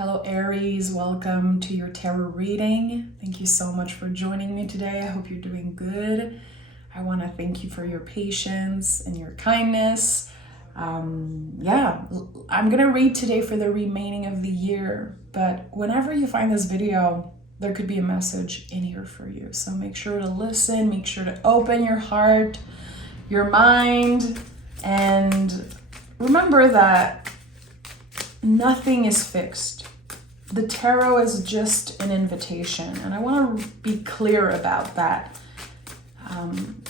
Hello Aries, welcome to your tarot reading. Thank you so much for joining me today. I hope you're doing good. I want to thank you for your patience and your kindness. I'm gonna read today for the remaining of the year, but whenever you find this video, there could be a message in here for you. So make sure to listen, make sure to open your heart, your mind, and remember that nothing is fixed. The tarot is just an invitation, and I want to be clear about that.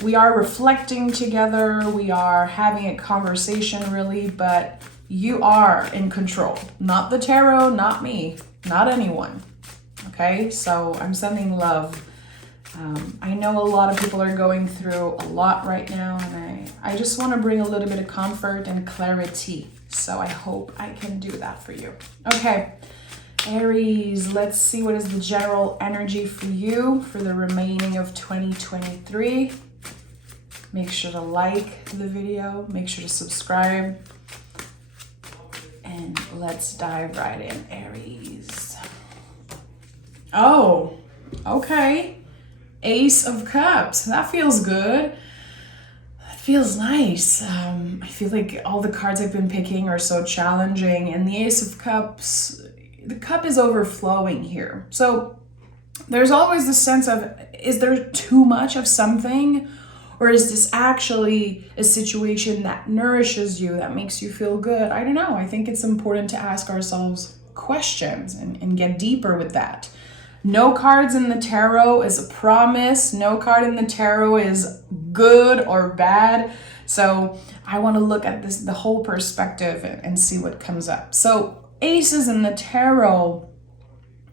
We are reflecting together, we are having a conversation really, but you are in control. Not the tarot, not me, not anyone. Okay, so I'm sending love. I know a lot of people are going through a lot right now, and I just want to bring a little bit of comfort and clarity. So I hope I can do that for you. Okay, Aries, let's see what is the general energy for you for the remaining of 2023. Make sure to like the video, make sure to subscribe, and let's dive right in, Aries. Oh, okay. Ace of Cups, that feels good. Feels nice. I feel like all the cards I've been picking are so challenging, and the Ace of Cups, the cup is overflowing here. So there's always this sense of, is there too much of something, or is this actually a situation that nourishes you, that makes you feel good? I don't know. I think it's important to ask ourselves questions and get deeper with that. No cards in the tarot is a promise. No card in the tarot is good or bad. So I want to look at this, the whole perspective, and see what comes up. So aces in the tarot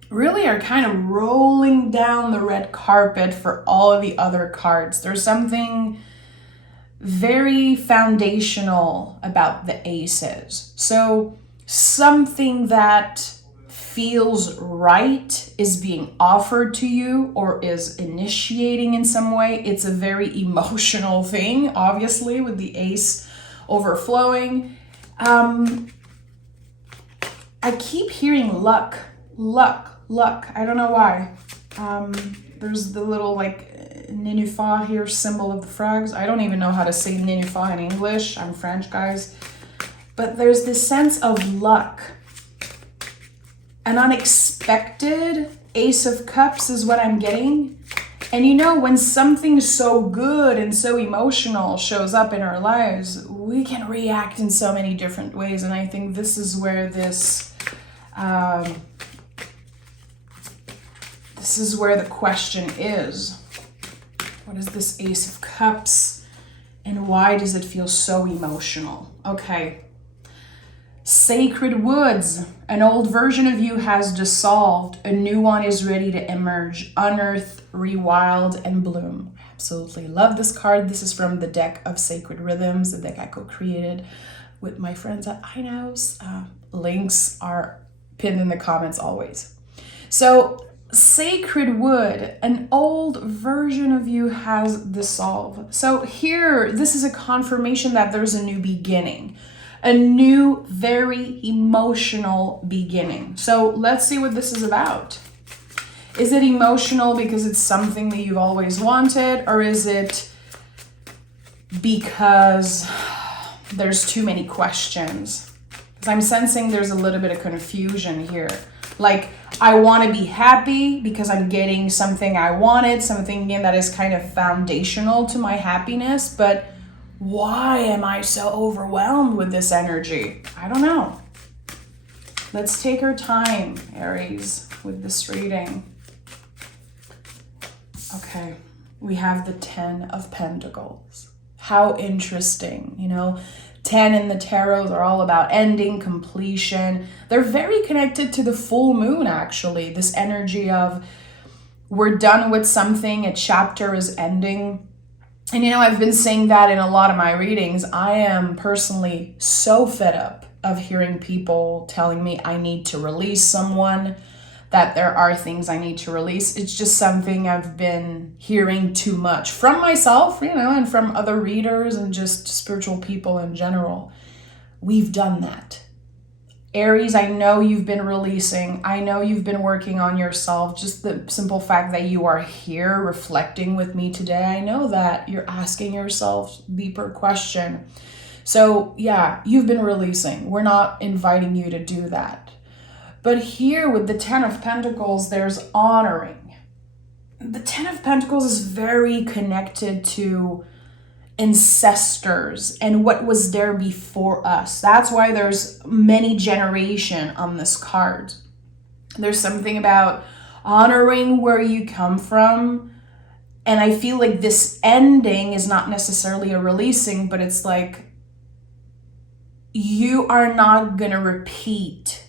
really are kind of rolling down the red carpet for all of the other cards. There's something very foundational about the aces. So something that feels right is being offered to you or is initiating in some way. It's a very emotional thing, obviously, with the ace overflowing. I keep hearing luck. I don't know why. There's the little like nénuphar here, symbol of the frogs. I don't even know how to say nénuphar in English. I'm French, guys. But there's this sense of luck. An unexpected Ace of Cups is what I'm getting. And you know, when something so good and so emotional shows up in our lives, we can react in so many different ways. And I think this is where this is where the question is. What is this Ace of Cups? And why does it feel so emotional? Okay. Sacred woods. An old version of you has dissolved. A new one is ready to emerge. Unearth, rewild, and bloom. I absolutely love this card. This is from the deck of Sacred Rhythms, the deck I co-created with my friends at iKnows. Links are pinned in the comments always. So, sacred wood, an old version of you has dissolved. So here, this is a confirmation that there's a new beginning. A new, very emotional beginning. So let's see what this is about. Is it emotional because it's something that you've always wanted, or is it because there's too many questions? Because I'm sensing there's a little bit of confusion here. Like, I want to be happy because I'm getting something I wanted, something again that is kind of foundational to my happiness, but why am I so overwhelmed with this energy? I don't know. Let's take our time, Aries, with this reading. Okay, we have the 10 of Pentacles. How interesting, you know? 10 in the tarot are all about ending, completion. They're very connected to the full moon, actually. This energy of we're done with something, a chapter is ending. And you know, I've been saying that in a lot of my readings. I am personally so fed up of hearing people telling me I need to release someone, that there are things I need to release. It's just something I've been hearing too much from myself, you know, and from other readers and just spiritual people in general. We've done that. Aries, I know you've been releasing. I know you've been working on yourself. Just the simple fact that you are here reflecting with me today, I know that you're asking yourself deeper question. So yeah, you've been releasing. We're not inviting you to do that. But here with the Ten of Pentacles, there's honoring. The Ten of Pentacles is very connected to ancestors and what was there before us. That's why there's many generation on this card. There's something about honoring where you come from. And I feel like this ending is not necessarily a releasing, but it's like you are not going to repeat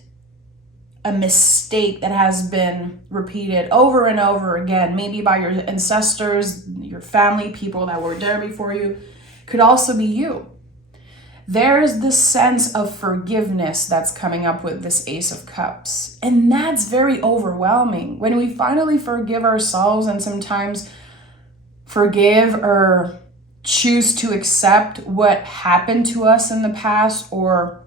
a mistake that has been repeated over and over again, maybe by your ancestors, your family, people that were there before you. Could also be you. There's this sense of forgiveness that's coming up with this Ace of Cups. And that's very overwhelming. When we finally forgive ourselves and sometimes forgive or choose to accept what happened to us in the past or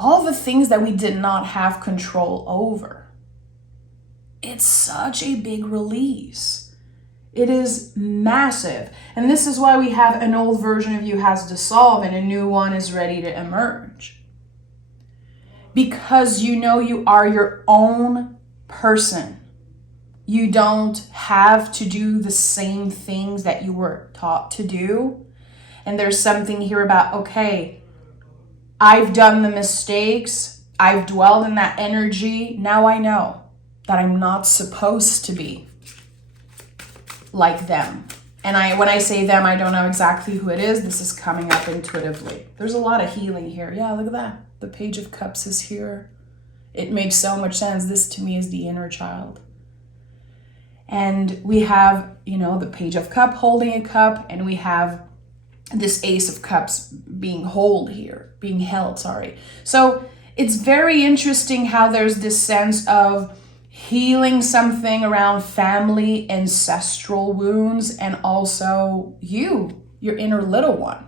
all the things that we did not have control over. It's such a big release. It is massive. And this is why we have an old version of you has dissolved and a new one is ready to emerge. Because you know you are your own person. You don't have to do the same things that you were taught to do. And there's something here about, okay, I've done the mistakes. I've dwelled in that energy. Now I know that I'm not supposed to be like them. And when I say them, I don't know exactly who it is. This is coming up intuitively. There's a lot of healing here. Yeah, look at that. The Page of Cups is here. It makes so much sense. This to me is the inner child. And we have, the Page of Cup holding a cup, and we have this Ace of Cups being held. So it's very interesting how there's this sense of healing something around family, ancestral wounds, and also your inner little one.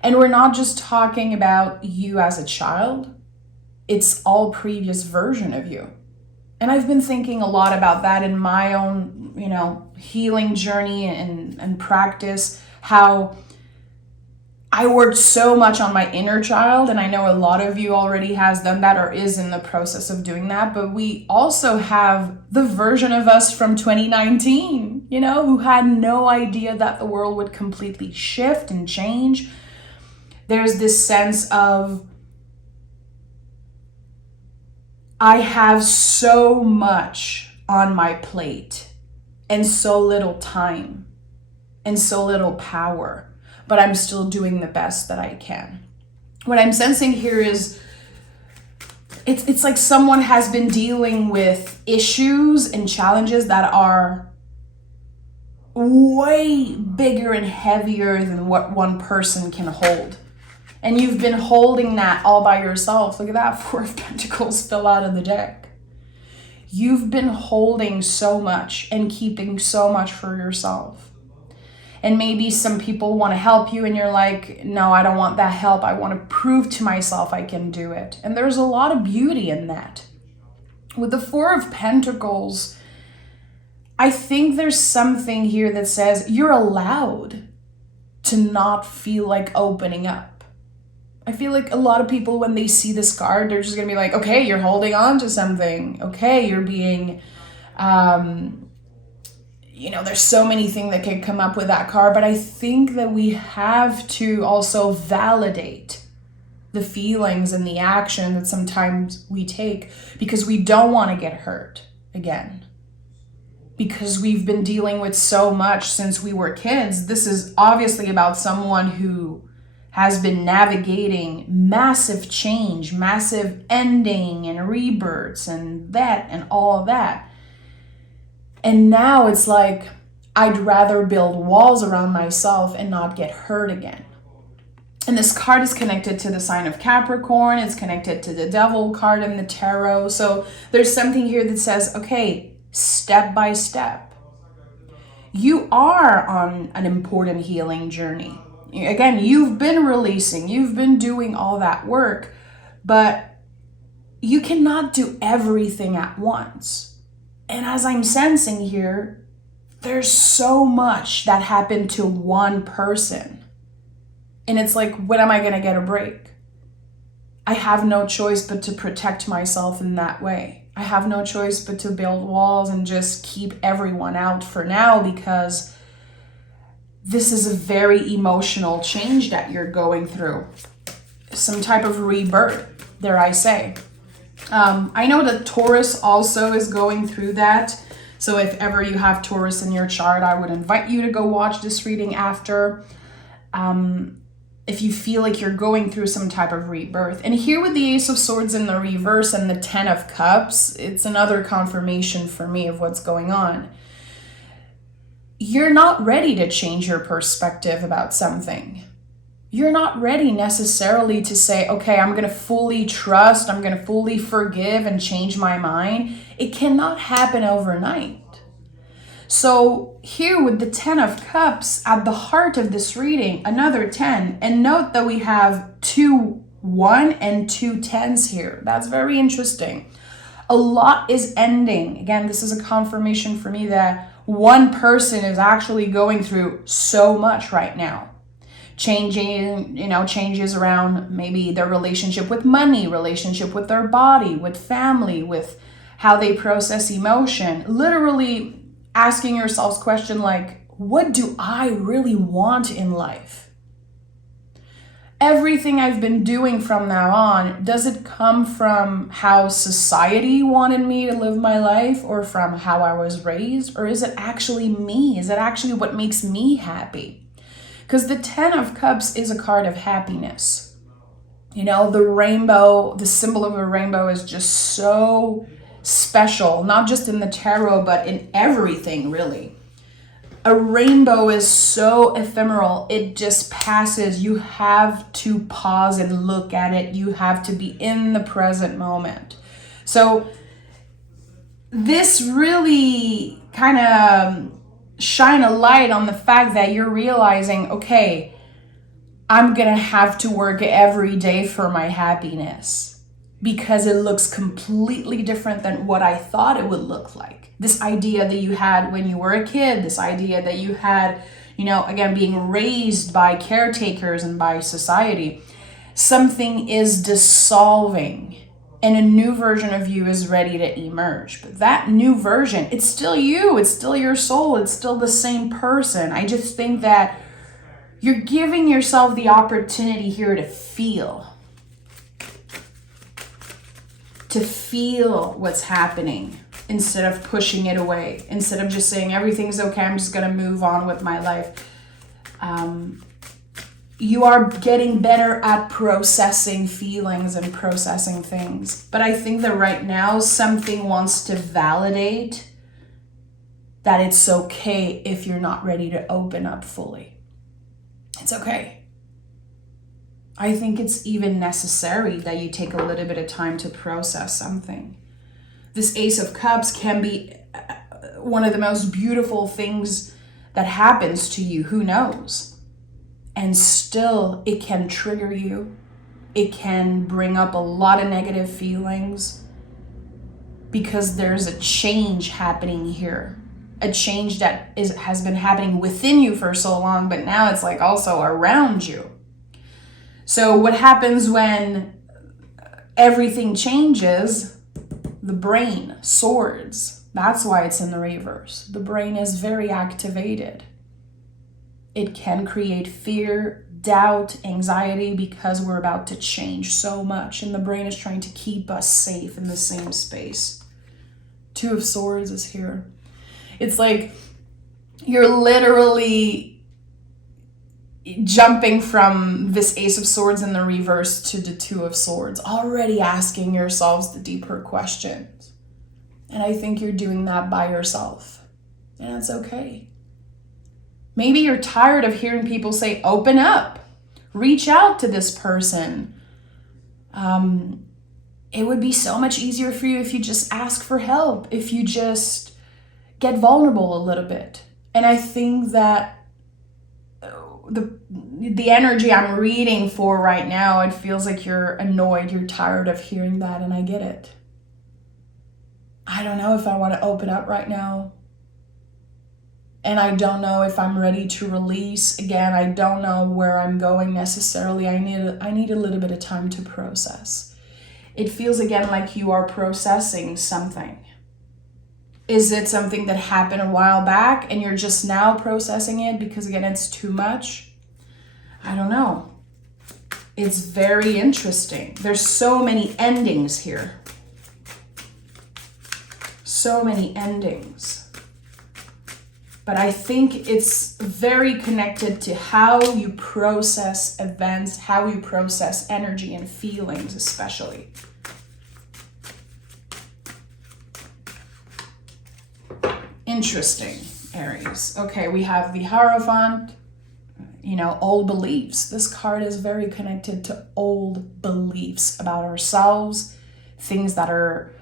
And we're not just talking about you as a child. It's all previous version of you. And I've been thinking a lot about that in my own, healing journey and practice, how I worked so much on my inner child, and I know a lot of you already has done that or is in the process of doing that, but we also have the version of us from 2019, who had no idea that the world would completely shift and change. There's this sense of, I have so much on my plate and so little time and so little power, but I'm still doing the best that I can. What I'm sensing here is it's like someone has been dealing with issues and challenges that are way bigger and heavier than what one person can hold. And you've been holding that all by yourself. Look at that, Four of Pentacles fell out of the deck. You've been holding so much and keeping so much for yourself. And maybe some people want to help you and you're like, no, I don't want that help. I want to prove to myself I can do it. And there's a lot of beauty in that. With the Four of Pentacles, I think there's something here that says you're allowed to not feel like opening up. I feel like a lot of people, when they see this card, they're just going to be like, okay, you're holding on to something. Okay, you're being, there's so many things that can come up with that card. But I think that we have to also validate the feelings and the action that sometimes we take because we don't want to get hurt again. Because we've been dealing with so much since we were kids. This is obviously about someone who has been navigating massive change, massive ending and rebirths and that and all of that. And now it's like, I'd rather build walls around myself and not get hurt again. And this card is connected to the sign of Capricorn. It's connected to the Devil card in the tarot. So there's something here that says, okay, step by step. You are on an important healing journey. Again, you've been releasing, you've been doing all that work, but you cannot do everything at once. And as I'm sensing here, there's so much that happened to one person. And it's like, when am I going to get a break? I have no choice but to protect myself in that way. I have no choice but to build walls and just keep everyone out for now, because this is a very emotional change that you're going through. Some type of rebirth, dare I say. I know that Taurus also is going through that. So if ever you have Taurus in your chart, I would invite you to go watch this reading after. If you feel like you're going through some type of rebirth. And here with the Ace of Swords in the reverse and the Ten of Cups, it's another confirmation for me of what's going on. You're not ready to change your perspective about something. You're not ready necessarily to say, okay, I'm going to fully trust, I'm going to fully forgive and change my mind. It cannot happen overnight. So here with the Ten of Cups at the heart of this reading, another 10. And note that we have 2 1 and 2 10s here. That's very interesting. A lot is ending. Again, this is a confirmation for me that one person is actually going through so much right now. Changes around maybe their relationship with money, relationship with their body, with family, with how they process emotion. Literally asking yourselves question like, what do I really want in life? Everything I've been doing from now on, does it come from how society wanted me to live my life, or from how I was raised? Or is it actually me? Is it actually what makes me happy? Because the Ten of Cups is a card of happiness. You know, the rainbow, the symbol of a rainbow is just so special, not just in the tarot, but in everything, really. A rainbow is so ephemeral. It just passes. You have to pause and look at it. You have to be in the present moment. So this really kind of shine a light on the fact that you're realizing, okay, I'm gonna have to work every day for my happiness, because it looks completely different than what I thought it would look like. This idea that you had when you were a kid, this idea that you had, again, being raised by caretakers and by society, something is dissolving. And a new version of you is ready to emerge. But that new version, it's still you, it's still your soul, it's still the same person. I just think that you're giving yourself the opportunity here to feel what's happening, instead of pushing it away, instead of just saying everything's okay, I'm just gonna move on with my life. You are getting better at processing feelings and processing things. But I think that right now something wants to validate that it's okay if you're not ready to open up fully. It's okay. I think it's even necessary that you take a little bit of time to process something. This Ace of Cups can be one of the most beautiful things that happens to you. Who knows? And still, it can trigger you. It can bring up a lot of negative feelings, because there's a change happening here. A change that has been happening within you for so long, but now it's like also around you. So what happens when everything changes? The brain, swords. That's why it's in the reverse. The brain is very activated. It can create fear, doubt, anxiety, because we're about to change so much, and the brain is trying to keep us safe in the same space. 2 of Swords is here. It's like you're literally jumping from this Ace of Swords in the reverse to the 2 of Swords, already asking yourselves the deeper questions. And I think you're doing that by yourself, and it's okay. Maybe you're tired of hearing people say, open up, reach out to this person. It would be so much easier for you if you just ask for help, if you just get vulnerable a little bit. And I think that the energy I'm reading for right now, it feels like you're annoyed, you're tired of hearing that, and I get it. I don't know if I want to open up right now. And I don't know if I'm ready to release. Again, I don't know where I'm going necessarily. I need a little bit of time to process. It feels again like you are processing something. Is it something that happened a while back and you're just now processing it because again, it's too much? I don't know. It's very interesting. There's so many endings here. So many endings. But I think it's very connected to how you process events, how you process energy and feelings especially. Interesting, Aries. Okay, we have the Hierophant, old beliefs. This card is very connected to old beliefs about ourselves, things that are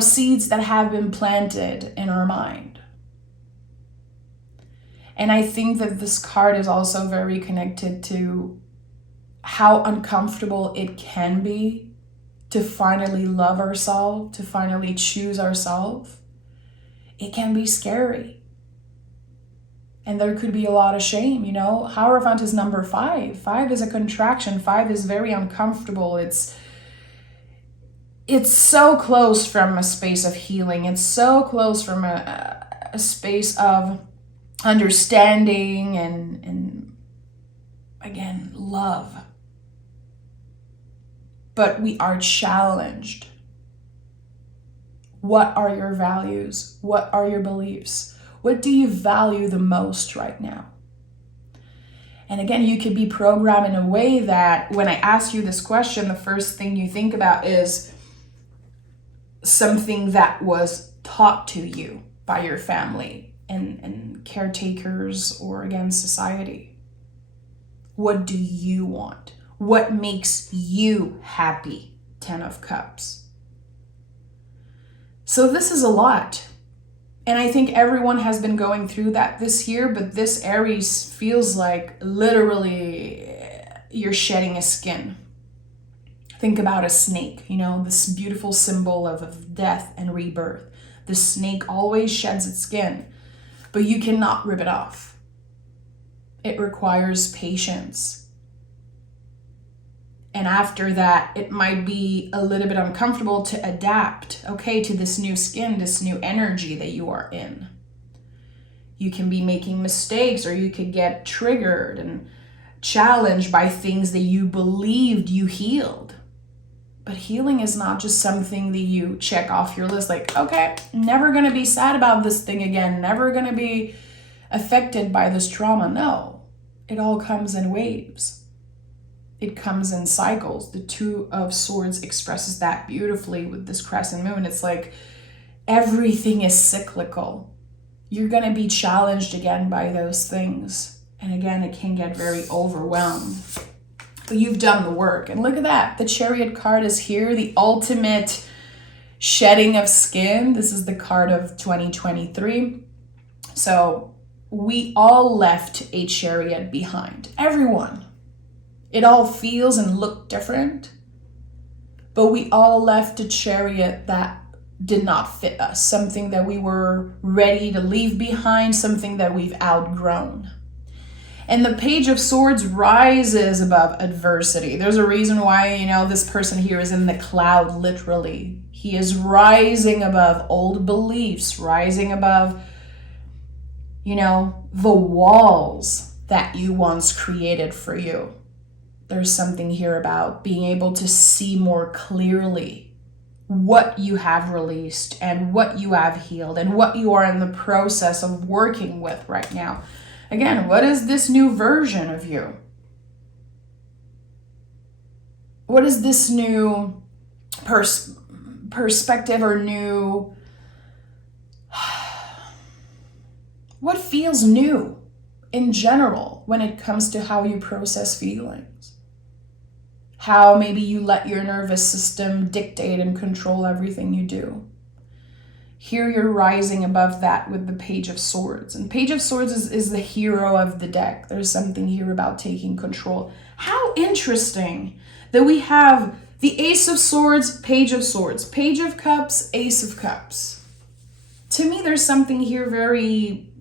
seeds that have been planted in our mind. And I think that this card is also very connected to how uncomfortable it can be to finally love ourselves, to finally choose ourselves. It can be scary. And there could be a lot of shame, Hierophant is number 5. 5 is a contraction. 5 is very uncomfortable. It's so close from a space of healing. It's so close from a space of understanding and again, love. But we are challenged. What are your values? What are your beliefs? What do you value the most right now? And again, you could be programmed in a way that when I ask you this question, the first thing you think about is something that was taught to you by your family and caretakers or again, society. What do you want? What makes you happy? 10 of Cups. So this is a lot. And I think everyone has been going through that this year, but this Aries feels like literally you're shedding a skin. Think about a snake, this beautiful symbol of death and rebirth. The snake always sheds its skin, but you cannot rip it off. It requires patience. And after that, it might be a little bit uncomfortable to adapt, to this new skin, this new energy that you are in. You can be making mistakes, or you could get triggered and challenged by things that you believed you healed. But healing is not just something that you check off your list, like, okay, never gonna be sad about this thing again, never gonna be affected by this trauma. No, it all comes in waves. It comes in cycles. The 2 of Swords expresses that beautifully with this crescent moon. It's like everything is cyclical. You're gonna be challenged again by those things. And again, it can get very overwhelmed. But you've done the work. And look at that. The Chariot card is here. The ultimate shedding of skin. This is the card of 2023. So we all left a chariot behind. Everyone. It all feels and look different. But we all left a chariot that did not fit us. Something that we were ready to leave behind. Something that we've outgrown. And the Page of Swords rises above adversity. There's a reason why, this person here is in the cloud, literally. He is rising above old beliefs, rising above, the walls that you once created for you. There's something here about being able to see more clearly what you have released and what you have healed and what you are in the process of working with right now. Again, what is this new version of you? What is this new perspective or new... What feels new in general when it comes to how you process feelings? How maybe you let your nervous system dictate and control everything you do. Here you're rising above that with the Page of Swords. And Page of Swords is the hero of the deck. There's something here about taking control. How interesting that we have the Ace of Swords, Page of Swords, Page of Cups, Ace of Cups. To me, there's something here very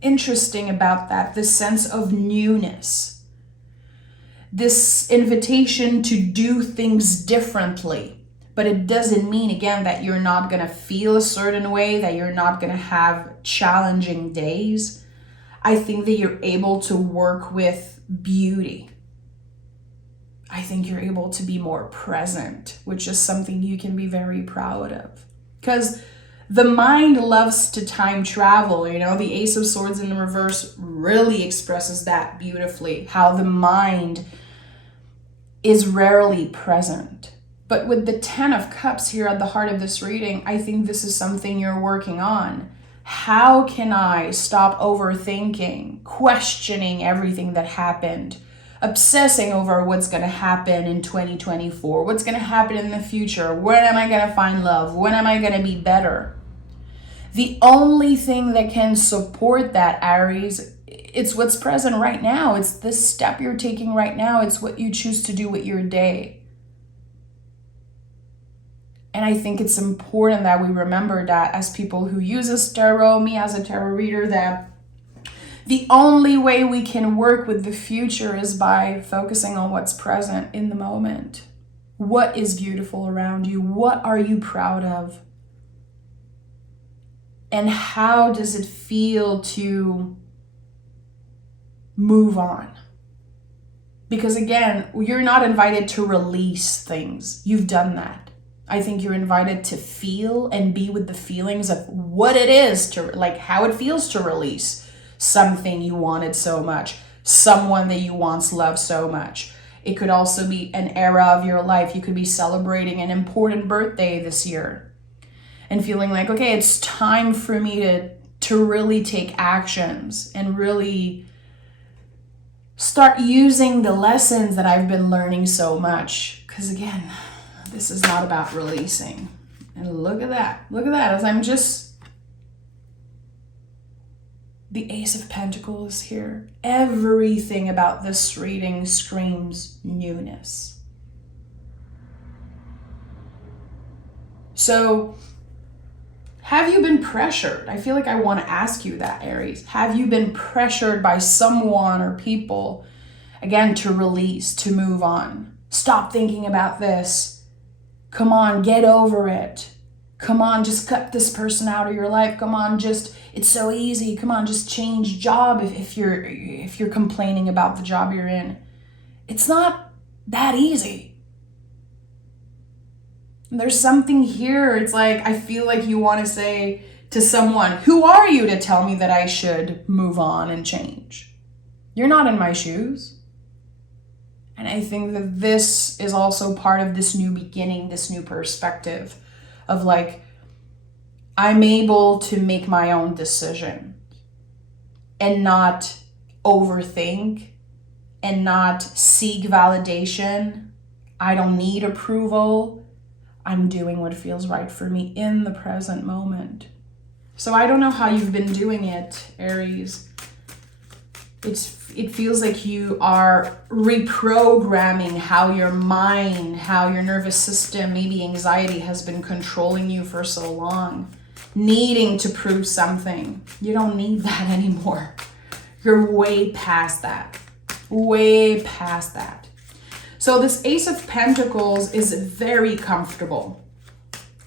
interesting about that, this sense of newness, this invitation to do things differently. But it doesn't mean, again, that you're not going to feel a certain way, that you're not going to have challenging days. I think that you're able to work with beauty. I think you're able to be more present, which is something you can be very proud of. Because the mind loves to time travel. You know, the Ace of Swords in the reverse really expresses that beautifully, how the mind is rarely present. But with the 10 of Cups here at the heart of this reading, I think this is something you're working on. How can I stop overthinking, questioning everything that happened, obsessing over what's going to happen in 2024, what's going to happen in the future, when am I going to find love, when am I going to be better? The only thing that can support that, Aries, it's what's present right now. It's this step you're taking right now. It's what you choose to do with your day. And I think it's important that we remember that as people who use this tarot, me as a tarot reader, that the only way we can work with the future is by focusing on what's present in the moment. What is beautiful around you? What are you proud of? And how does it feel to move on? Because again, you're not invited to release things. You've done that. I think you're invited to feel and be with the feelings of what it is to, like, how it feels to release something you wanted so much, someone that you once loved so much. It could also be an era of your life. You could be celebrating an important birthday this year and feeling like, okay, it's time for me to really take actions and really start using the lessons that I've been learning so much. Because again, this is not about releasing. And look at that. Look at that. As I'm just... The Ace of Pentacles here. Everything about this reading screams newness. So, have you been pressured? I feel like I want to ask you that, Aries. Have you been pressured by someone or people, again, to release, to move on? Stop thinking about this. Come on, get over it. Come on, just cut this person out of your life. Come on, just, it's so easy. Come on, just change job if you're complaining about the job you're in. It's not that easy. There's something here. It's like, I feel like you want to say to someone, who are you to tell me that I should move on and change? You're not in my shoes. And I think that this is also part of this new beginning, this new perspective of like, I'm able to make my own decision and not overthink and not seek validation. I don't need approval. I'm doing what feels right for me in the present moment. So I don't know how you've been doing it, Aries. It feels like you are reprogramming how your mind, how your nervous system, maybe anxiety has been controlling you for so long. Needing to prove something. You don't need that anymore. You're way past that. Way past that. So this Ace of Pentacles is very comfortable.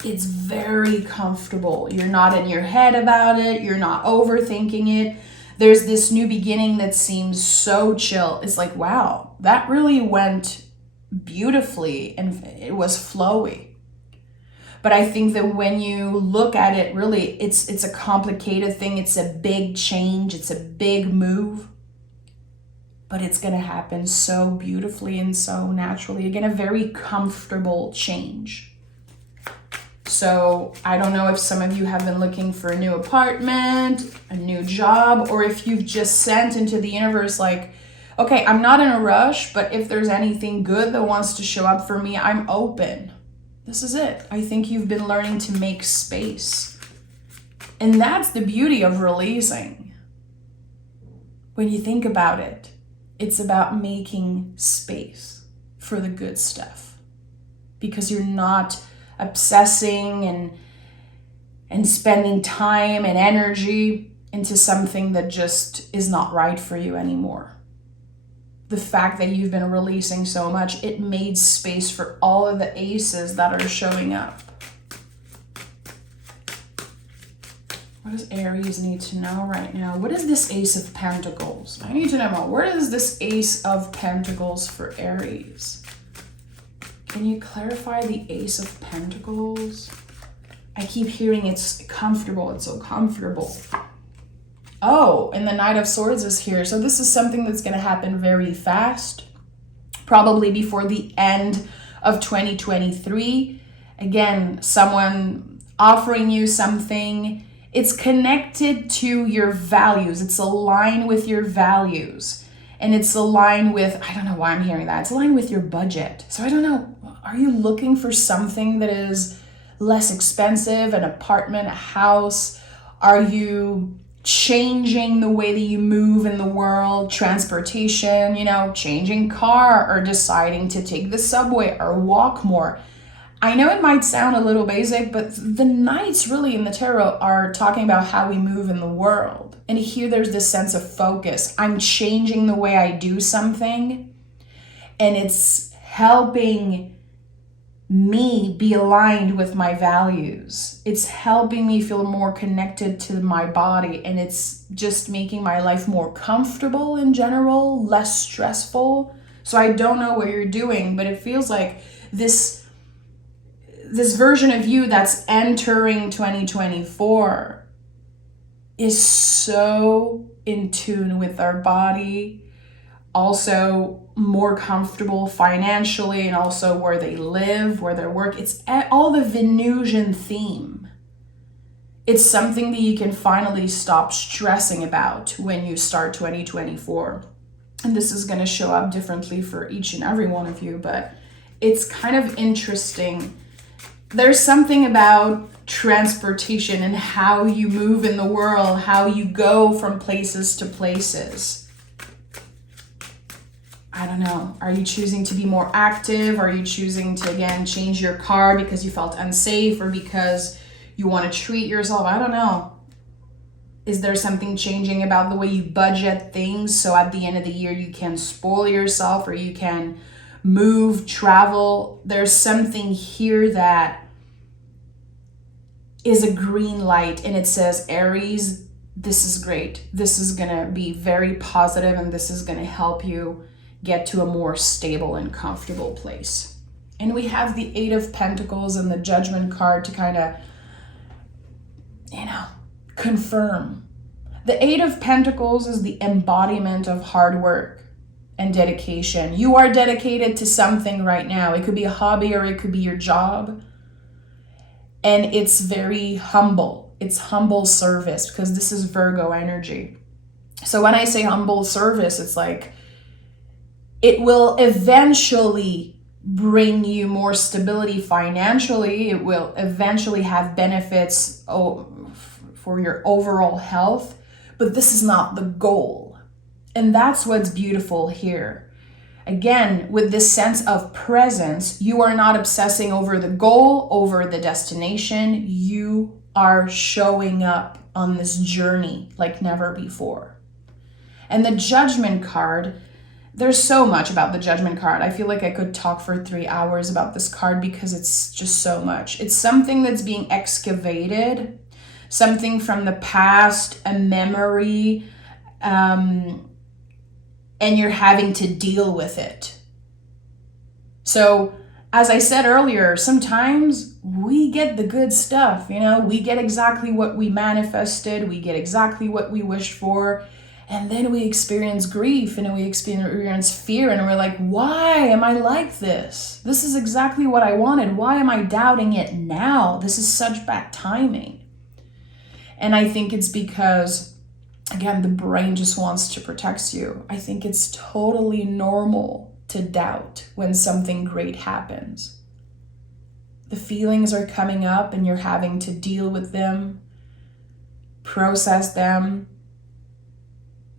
It's very comfortable. You're not in your head about it. You're not overthinking it. There's this new beginning that seems so chill. It's like, wow, that really went beautifully and it was flowy. But I think that when you look at it, really, it's a complicated thing. It's a big change. It's a big move. But it's going to happen so beautifully and so naturally. Again, a very comfortable change. So I don't know if some of you have been looking for a new apartment, a new job, or if you've just sent into the universe like, okay, I'm not in a rush, but if there's anything good that wants to show up for me, I'm open. This is it. I think you've been learning to make space And that's the beauty of releasing. When you think about it, it's about making space for the good stuff, because you're not obsessing and spending time and energy into something that just is not right for you anymore. The fact that you've been releasing so much, it made space for all of the aces that are showing up. What does Aries need to know right now? What is this Ace of Pentacles? I need to know more. Where is this Ace of Pentacles for Aries? Can you clarify the Ace of Pentacles? I keep hearing it's comfortable. It's so comfortable. Oh, and the Knight of Swords is here. So this is something that's going to happen very fast, probably before the end of 2023. Again, someone offering you something. It's connected to your values. It's aligned with your values. And it's aligned with, I don't know why I'm hearing that. It's aligned with your budget. So I don't know. Are you looking for something that is less expensive, an apartment, a house? Are you changing the way that you move in the world, transportation, changing car, or deciding to take the subway or walk more? I know it might sound a little basic, but the knights really in the tarot are talking about how we move in the world. And here there's this sense of focus. I'm changing the way I do something, and it's helping me be aligned with my values. It's helping me feel more connected to my body, and it's just making my life more comfortable in general, less stressful. So I don't know what you're doing, but it feels like this version of you that's entering 2024 is so in tune with our body, also more comfortable financially, and also where they live, where they work. It's all the Venusian theme. It's something that you can finally stop stressing about when you start 2024. And this is going to show up differently for each and every one of you, but it's kind of interesting. There's something about transportation and how you move in the world, how you go from places to places. I don't know. Are you choosing to be more active? Are you choosing to, again, change your car because you felt unsafe or because you want to treat yourself? I don't know. Is there something changing about the way you budget things so at the end of the year you can spoil yourself, or you can move, travel? There's something here that is a green light, and it says, Aries, this is great. This is going to be very positive, and this is going to help you get to a more stable and comfortable place. And we have the Eight of Pentacles and the Judgment card to kind of, confirm. The Eight of Pentacles is the embodiment of hard work and dedication. You are dedicated to something right now. It could be a hobby or it could be your job. And it's very humble. It's humble service, because this is Virgo energy. So when I say humble service, it's like it will eventually bring you more stability financially. It will eventually have benefits for your overall health, but this is not the goal. And that's what's beautiful here. Again, with this sense of presence, you are not obsessing over the goal, over the destination. You are showing up on this journey like never before. And the Judgment card, there's so much about the Judgment card. I feel like I could talk for 3 hours about this card because it's just so much. It's something that's being excavated, something from the past, a memory, and you're having to deal with it. So, as I said earlier, sometimes we get the good stuff, we get exactly what we manifested, we get exactly what we wished for. And then we experience grief and we experience fear, and we're like, why am I like this? This is exactly what I wanted. Why am I doubting it now? This is such bad timing. And I think it's because, again, the brain just wants to protect you. I think it's totally normal to doubt when something great happens. The feelings are coming up and you're having to deal with them. process them,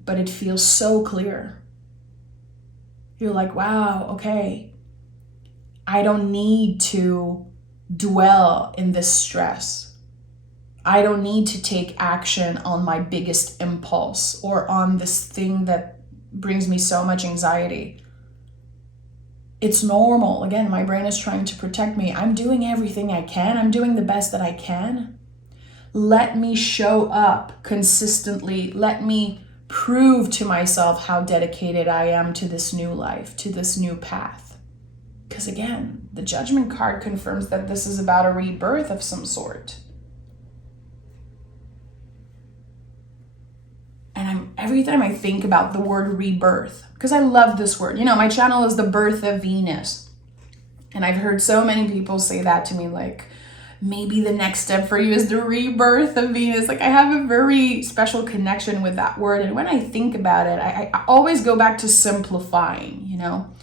but it feels so clear. You're like, wow, okay, I don't need to dwell in this stress. I don't need to take action on my biggest impulse or on this thing that brings me so much anxiety. It's normal. Again, my brain is trying to protect me. I'm doing everything I can. I'm doing the best that I can. Let me show up consistently. Let me prove to myself how dedicated I am to this new life, to this new path. Because again, the Judgment card confirms that this is about a rebirth of some sort. And every time I think about the word rebirth, because I love this word. You know, my channel is the birth of Venus. And I've heard so many people say that to me, like, maybe the next step for you is the rebirth of Venus. Like, I have a very special connection with that word. And when I think about it, I always go back to simplifying, you know?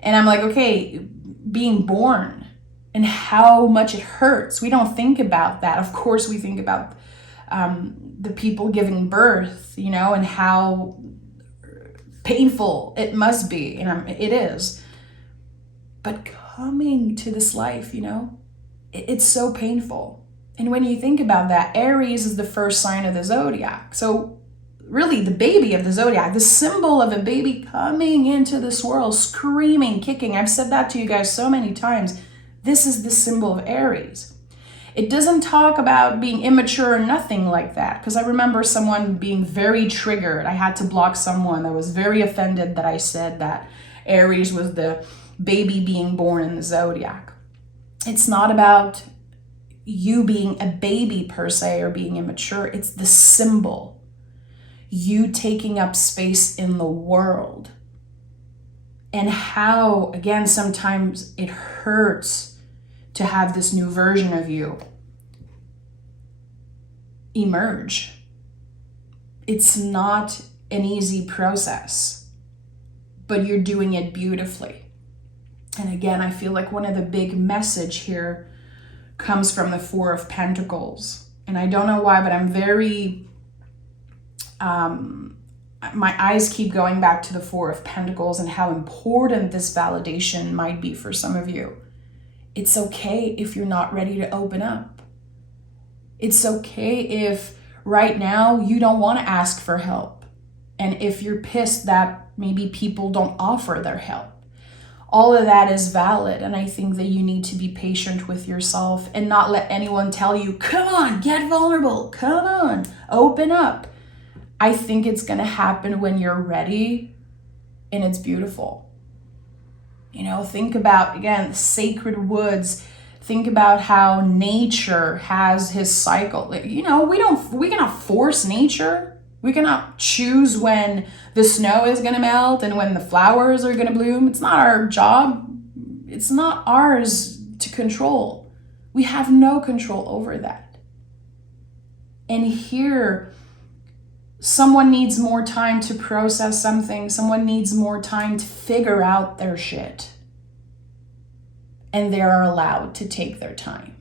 And I'm like, okay, being born and how much it hurts. We don't think about that. Of course, we think about the people giving birth, you know, and how painful it must be. And it is. But coming to this life, you know, it's so painful. And when you think about that, Aries is the first sign of the zodiac. So really the baby of the zodiac, the symbol of a baby coming into this world, screaming, kicking. I've said that to you guys so many times. This is the symbol of Aries. It doesn't talk about being immature or nothing like that. Because I remember someone being very triggered. I had to block someone that was very offended that I said that Aries was the baby being born in the zodiac. It's not about you being a baby per se or being immature. It's the symbol. You taking up space in the world. And how, again, sometimes it hurts to have this new version of you emerge. It's not an easy process, but you're doing it beautifully. And again, I feel like one of the big message here comes from the Four of Pentacles. And I don't know why, but I'm very, my eyes keep going back to the Four of Pentacles and how important this validation might be for some of you. It's okay if you're not ready to open up. It's okay if right now you don't want to ask for help. And if you're pissed that maybe people don't offer their help. All of that is valid. And I think that you need to be patient with yourself and not let anyone tell you, come on, get vulnerable. Come on, open up. I think it's going to happen when you're ready and it's beautiful. You know, think about, again, the sacred woods. Think about how nature has his cycle. You know, we cannot force nature. We cannot choose when the snow is going to melt and when the flowers are going to bloom. It's not our job. It's not ours to control. We have no control over that. And here, someone needs more time to process something. Someone needs more time to figure out their shit. And they are allowed to take their time.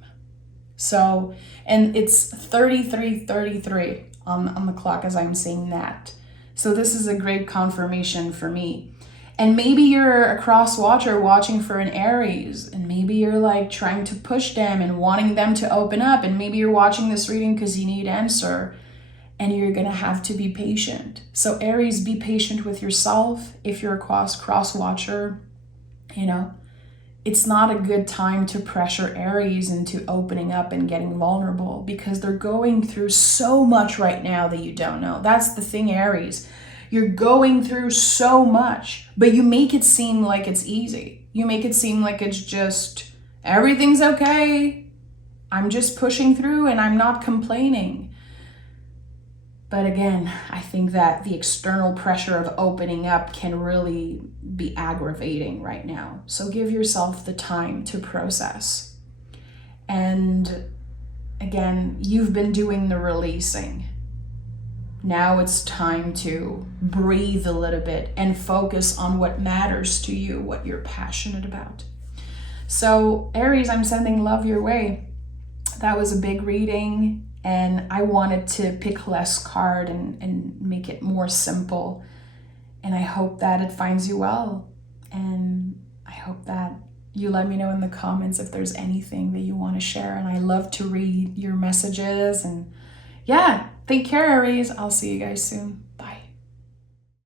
So, and it's 33:33 on the clock as I'm saying that. So this is a great confirmation for me. And maybe you're a cross watcher watching for an Aries, and maybe you're like trying to push them and wanting them to open up, and maybe you're watching this reading because you need answer. And you're going to have to be patient. So Aries, be patient with yourself. If you're a cross watcher, you know, it's not a good time to pressure Aries into opening up and getting vulnerable because they're going through so much right now that you don't know. That's the thing, Aries. You're going through so much, but you make it seem like it's easy. You make it seem like it's just, everything's okay. I'm just pushing through and I'm not complaining. But again, I think that the external pressure of opening up can really be aggravating right now. So give yourself the time to process. And again, you've been doing the releasing. Now it's time to breathe a little bit and focus on what matters to you, what you're passionate about. So Aries, I'm sending love your way. That was a big reading. And I wanted to pick less card and make it more simple. And I hope that it finds you well. And I hope that you let me know in the comments if there's anything that you want to share. And I love to read your messages. And yeah, take care, Aries. I'll see you guys soon.